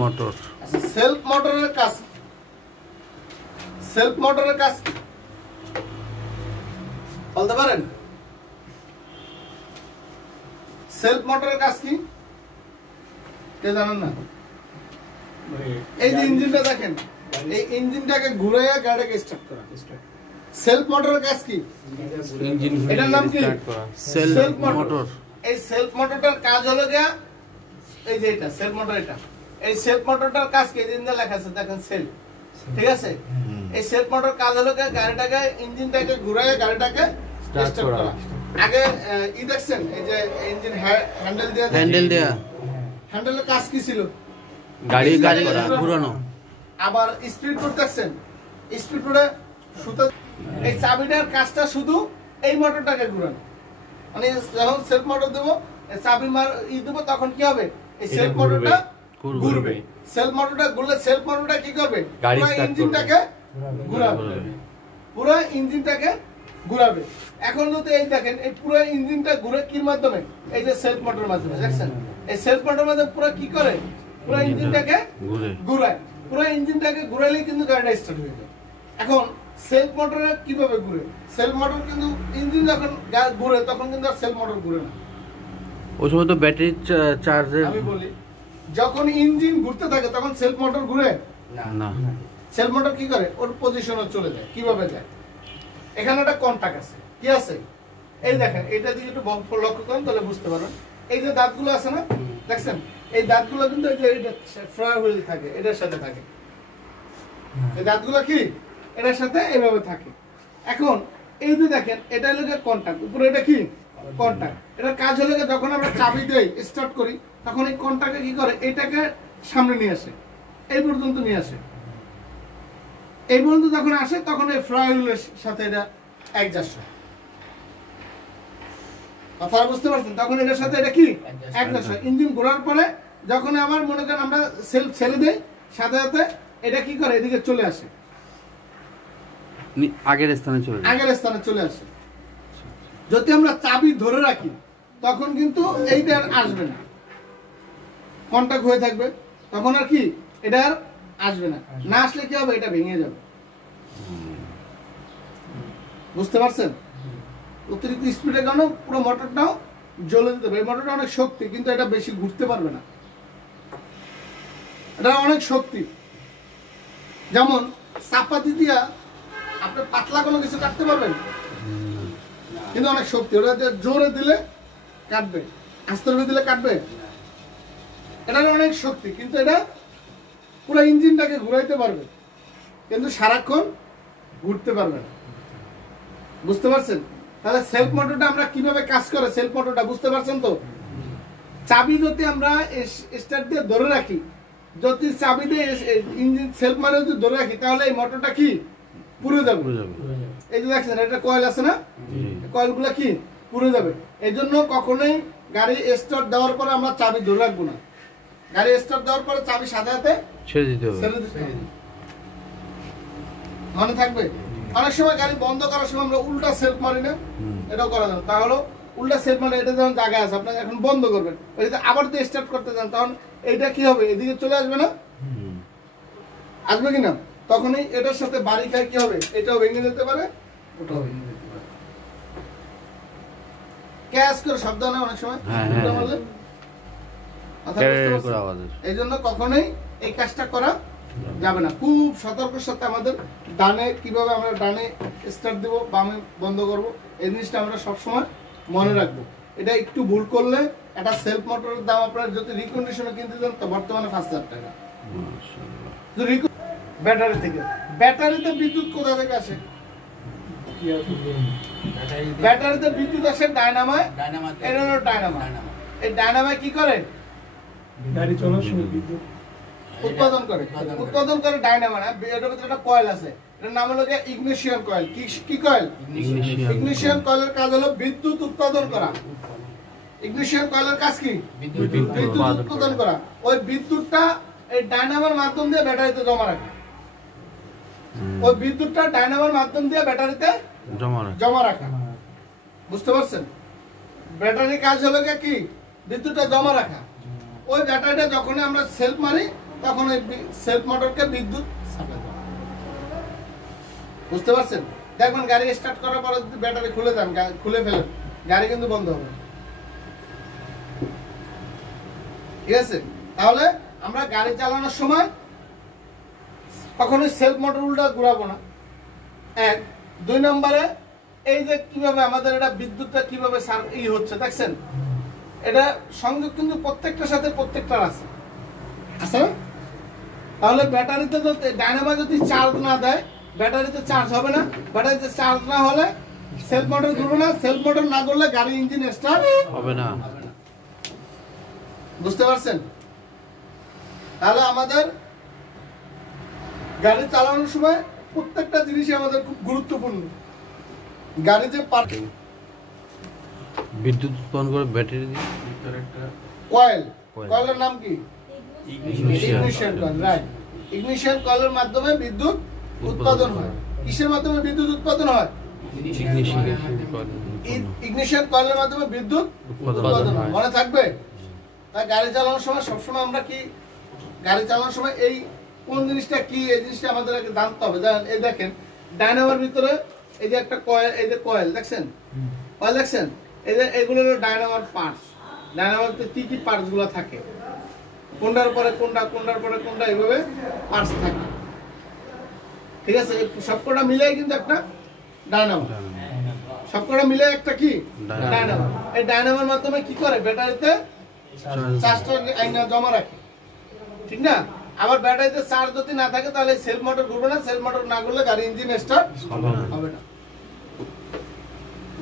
Motor. আচ্ছা, self মোটরের কাজ, সেলফ মোটরের কাজ কি বলতে পারেন? সেলফ মোটরের কাজ কি কে জানেন না? এই যে ইঞ্জিনটা দেখেন, এই ইঞ্জিনটাকে ঘুরাইয়া গাড়িটাকে স্টার্ট করা। সেলফ মোটরের কাজ কি? ইঞ্জিন এটার নাম কি? Self motor. এই সেলফ মোটরটার কাজ হলো গিয়া এই যে এটা সেলফ মোটর। এটা এই সেলফ মোটরটার কাজ কি? ইঞ্জিনে লেখা আছে দেখেন সেলফ, ঠিক আছে? এই সেলফ মোটর কাজ হলো গিয়া গাড়িটাকে ইঞ্জিনটাকে ঘুরাইয়া গাড়িটাকে স্টার্ট করা। আগে ই দেখছেন এই যে ইঞ্জিন হ্যান্ডেল দেয়া, হ্যান্ডেলের কাজ কি ছিল? গাড়ি ঘুরানো। আবার স্পিড বোর্ড দেখছেন, স্পিড বোর্ডে সুতা, এই চাবিটার কাজটা শুধু এই মোটরটাকে ঘুরানো। মানে যখন সেলফ মোটর দেবো, চাবি দেবো, তখন কি হবে? এই সেলফ মোটরটা ঘুরবে। সেলফ মোটরটা ঘুরলে সেলফ মোটরটা কি করবে? পুরো ইঞ্জিনটাকে ঘুরাবে, পুরো ইঞ্জিনটাকে ঘুরাবে। এখন যদি এই দেখেন এই পুরো ইঞ্জিনটা ঘুরে কির মাধ্যমে? এই যে সেলফ মোটরের মাধ্যমে। দেখছেন এই সেলফ মোটরের মাধ্যমে পুরো কি করে? পুরো ইঞ্জিনটাকে ঘুরায়। পুরো ইঞ্জিনটাকে ঘুরাইলে কিন্তু গাড়িটা স্টার্ট হয়ে যায়। এখন সেলফ মোটরে কিভাবে ঘুরে? সেলফ মোটর কিন্তু ইঞ্জিন যখন ঘুরে তখন কিন্তু আর সেলফ মোটর ঘুরে না। ওই সময় তো ব্যাটারি চার্জে। আমি বলি যখন ইঞ্জিন ঘুরতে থাকে তখন সেলফ মোটর ঘুরে না। সেলফ মোটর কি করে? ওর পজিশনে চলে যায়। কিভাবে যায়? এখানে একটা কন্টাক্ট আছে, কি আছে? এই দেখেন, এটা যদি একটু লক্ষ্য করেন তাহলে বুঝতে পারবেন। এই যে দাঁতগুলো আছে না, দেখছেন? এই দাঁতগুলো কিন্তু এই যে ফ্লাই হুইল থাকে, এটার সাথে থাকে। এই দাঁতগুলো কি এটার সাথে এইভাবে থাকে। এখন এই যে দেখেন, এটা হলো কন্টাক্ট, উপরে এটা কি কন্টাক্ট। এটার কাজ হলো যখন আমরা চাবি দেই স্টার্ট করি তখন এই কন্টাক্টে কি করে? এটাকে সামনে নিয়ে আসে, এই পর্যন্ত নিয়ে আসে। এই পর্যন্ত যখন আসে তখন এই ফ্লাই হুইলের সাথে এটা অ্যাডজাস্ট হয়। আপনারা বুঝতে পারছেন? তখন এটার সাথে এটা কি অ্যাডজাস্ট হয়। ইঞ্জিন ঘোরার পরে যখন আবার মনে করেন আমরা সেলফ ছেড়ে দেই, সাথে সাথে এটা কি করে? এদিকে চলে আসে, আগের স্থানে চলে আসে। যদি আমরা চাবি ধরে রাখি তখন কিন্তু এইটা আর আসবে না, কন্টাক্ট হয়ে থাকবে, তখন আর কি এটা আর আসবে না। না আসলে কি হবে? এটা ভেঙে যাবে। বুঝতে পারছেন? অতিরিক্ত স্পিডের কারণে পুরো মোটরটাও জ্বলে যেতে পারে। এই মোটরটা অনেক শক্তি, কিন্তু এটা বেশি ঘুরতে পারবে না। এটা অনেক শক্তি। যেমন চাপাতি দিয়া আপনি পাতলা কোনো কিছু কাটতে পারবেন, কিন্তু অনেক শক্তি। ওটা জোরে দিলে কাটবে, আস্তে দিলে কাটবে। এটার অনেক শক্তি, কিন্তু এটা পুরো ইঞ্জিনটাকে ঘুরাইতে পারবে, কিন্তু সারাক্ষণ ঘুরতে পারবে না। বুঝতে পারছেন? তাহলে সেলফ মোটরটা আমরা কিভাবে কাজ করে? সেলফ মোটরটা বুঝতে পারছেন তো? চাবি যদি আমরা স্টার্ট দিয়ে ধরে রাখি, যদি চাবি দিয়ে ইঞ্জিন সেলফ মোটর যদি ধরে রাখি, তাহলে এই মোটরটা কি পুড়ে যাবে। এই যে দেখছেন, এটা কয়েল আছে না, কয়েলগুলো কি পুড়ে যাবে। এই জন্য কখনোই গাড়ি স্টার্ট দেওয়ার পরে আমরা চাবি ধরে রাখবো না। গাড়ি স্টার্ট দেওয়ার পরে চাবি সাথে সাথে ছেড়ে দিতে হবে। মনে থাকবে? অনেক সময় গাড়ি বন্ধ করার সময় আমরা উল্টা সেলফ মারি না, এটাও করা যাবে। তাহলে উল্টা সেলফ মানে এটা যখন জায়গায় আছে, আপনাকে এখন বন্ধ করবেন, আবার যদি স্টার্ট করতে চান তখন এইটা কি হবে? এদিকে চলে আসবে না? আসবে কিনা? তখনই এটার সাথে বাড়ি খায় কি হবে? এটাও ভেঙে যেতে পারে, ওটাও ভেঙে যেতে পারে। ক্যাশ করে শব্দ না অনেক সময়, এই জন্য কখনোই এই কাজটা করা যাবে না। খুব সতর্কের সাথে আমাদের ডানে কিভাবে আমরা ডানে স্টার্ট দেবো, বামে বন্ধ করব, এই জিনিসটা আমরা সবসময় মনে রাখবো। এটা একটু ভুল করলে একটা সেলফ মোটরের দাম আপনার যদি রিকন্ডিশনে কিনতে চান তো বর্তমানে 5,000 টাকা। ব্যাটারি থেকে, ব্যাটারিতে বিদ্যুৎ কোথা থেকে আসে? ব্যাটারিতে বিদ্যুৎ আসে ডায়নামায়। এটা হলো ডায়নামা। এই ডায়নামায় কি করে? গাড়ি চলার সময় বিদ্যুৎ উৎপাদন করে ডায়নামা। এটার ভিতরে একটা কয়েল আছে, এটার নাম হলো ইগনিশন কয়েল। কি কয়েল? ইগনিশন কয়েলের কাজ হলো বিদ্যুৎ উৎপাদন করা। ইগনিশন কয়েলের কাজ কি? বিদ্যুৎ উৎপাদন করা। ওই বিদ্যুৎটা এই ডায়নামার মাধ্যম দিয়ে ব্যাটারিতে জমা রাখা। ওই বিদ্যুৎটা ডায়নামার মাধ্যম দিয়ে ব্যাটারিতে জমা রাখা। বুঝতে পারছেন? ব্যাটারির কাজ হলো কি? বিদ্যুৎটা জমা রাখা। ওই ব্যাটারিটা যখন আমরা সেলফ মারি তখন ওই সেলফ মোটরকে বিদ্যুৎ সাপ্লাই দেবে। বুঝতে পারছেন? দেখবেন গাড়ি স্টার্ট করার পরে যদি ব্যাটারি খুলে দেন, খুলে ফেলেন, গাড়ি কিন্তু বন্ধ হবে। ঠিক আছে? তাহলে আমরা গাড়ি চালানোর সময় কখনোই সেলফ মোটর উল্টা ঘুরাবো না। এক, 2 নম্বরে এই যে কিভাবে আমাদের এটা বিদ্যুৎটা কিভাবে হচ্ছে দেখছেন, এটা সংযোগ কিন্তু প্রত্যেকটার সাথে প্রত্যেকটার আছে, আছে না? তাহলে ব্যাটারিতে যদি ডায়নামো যদি চার্জ না দেয়, ব্যাটারিতে চার্জ হবে না। ব্যাটারিতে চার্জ না হলে সেলফ মোটর ঘুরবে না। সেলফ মোটর না করলে গাড়ি ইঞ্জিন স্টার্ট হবে না। বুঝতে পারছেন? তাহলে আমাদের গাড়ি চালানোর সময় প্রত্যেকটা জিনিসই আমাদের খুব গুরুত্বপূর্ণ। গাড়ি যে বিদ্যুৎ উৎপন্ন করে ব্যাটারি দিয়ে কয়েল, কয়েলের নাম কি? Ignition coil, right. ইগনিশন কয়েলের মাধ্যমে বিদ্যুৎ উৎপাদন হয়। কিসের মাধ্যমে বিদ্যুৎ উৎপাদন হয়? ইগনিশন কয়েলের মাধ্যমে বিদ্যুৎ উৎপাদন হয়। মনে থাকবে? তাই গাড়ি চালানোর সময় সবসময় আমরা কি, গাড়ি চালানোর সময় এই কোন জিনিসটা কি, এই জিনিসটা আমাদের আগে জানতে হবে। এই দেখেন ডায়নামোর ভিতরে এই যে একটা কয়েল, এই যে কয়েল দেখছেন, কয়েল দেখছেন, এই যে এগুলো হলো ডায়নামোর পার্টস। ডায়নামোতে কি কি পার্টস গুলো থাকে, কোনটার পরে কোনটা, কোনটার পরে কোনটা, এইভাবে পার্টস থাকে। ঠিক আছে? সবকটা মিলাই কিন্তু একটা ডায়নামো, সবকটা মিলে একটা কি ডায়নামো। এই ডায়নামোর মাধ্যমে কি করে, ব্যাটারিতে চার্জটা জমা রাখে, ঠিক না? আবার ব্যাটারিতে চার্জ যদি না থাকে তাহলে সেলফ মোটর ঘুরবে না। সেলফ মোটর না করলে গাড়ি ইঞ্জিন স্টার্ট হবে না।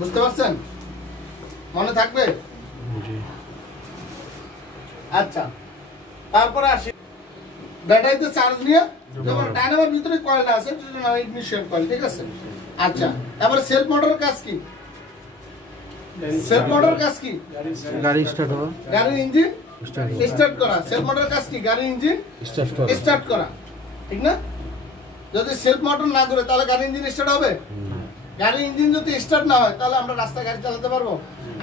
বুঝতে পারছেন? মনে থাকবে? আচ্ছা, তারপরে আসি ব্যাটারিতে চার্জ নিয়ে, যেমন ডায়নামোর ভিতরে কয়েলটা আছে, ইগনিশন কয়েল, ঠিক আছে? আচ্ছা, তারপরে সেলফ মোটরের কাজ কি? সেলফ মোটরের কাজ কি? গাড়ি স্টার্ট হওয়া, গাড়ির ইঞ্জিন স্টার্ট করা। সেলফ মোটরের কাজ কি? গাড়ির ইঞ্জিন স্টার্ট করা, ঠিক না? যদি সেলফ মোটর না করে তাহলে গাড়ির ইঞ্জিন স্টার্ট হবে? গাড়ির ইঞ্জিন যদি স্টার্ট না হয় তাহলে আমরা রাস্তায় গাড়ি চালাতে পারবো?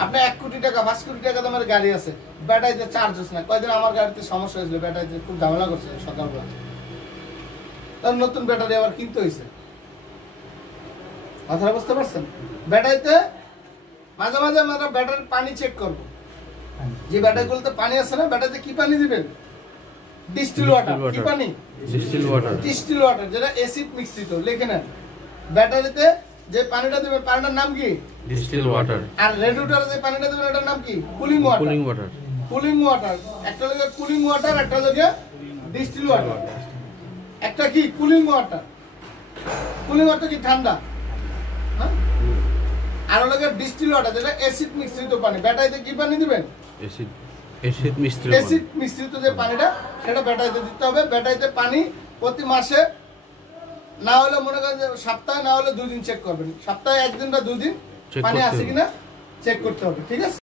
আপনি 1 কোটি টাকা 5 কোটি টাকা দামের গাড়ি আছে, ব্যাটারিতে চার্জ হচ্ছে না। কয়েকদিন আমার গাড়িতে সমস্যা হয়েছিল, ব্যাটারিতে খুব ঝামেলা করছে সকালবেলা, তার নতুন ব্যাটারি আবার কিনতে হয়েছে। কথাটা বুঝতে পারছেন? ব্যাটারিতে মাঝে মাঝে আমরা ব্যাটারির পানি চেক করবো। যে ব্যাটারিগুলোতে পানি আছে না, ব্যাটারিতে কি পানি দিবেন? Distil water. কি পানি? Distil water. ডিস্টিল ওয়াটার, যেটা অ্যাসিড মিশ্রিত। লিখে নেন, ব্যাটারিতে যে পানিটা দিবেন, পানিটার নাম কি? Distil water. আর রেডিয়েটরে যে পানিটা দিবেন, এটার নাম কি? Cooling water. Cooling water. Cooling water, একটা লাগে কুলিং ওয়াটার, একটা লাগে ডিস্টিল ওয়াটার। একটা কি কুলিং ওয়াটার? কুলিং ওয়াটার কি ঠান্ডা, হ্যাঁ? আর লাগে ডিস্টিল ওয়াটার, যেটা অ্যাসিড মিশ্রিত পানি। ব্যাটারিতে কি পানি দিবেন? অ্যাসিড মিশ্রিত। অ্যাসিড মিশ্রিত যে পানিটা, সেটা ব্যাটারিতে দিতে হবে। ব্যাটারিতে পানি প্রতি মাসে না হলে মনে করেন যে সপ্তাহে, না হলে 2 দিন চেক করবেন। সপ্তাহে 1 দিন বা 2 দিন পানি আছে কিনা চেক করতে হবে, ঠিক আছে?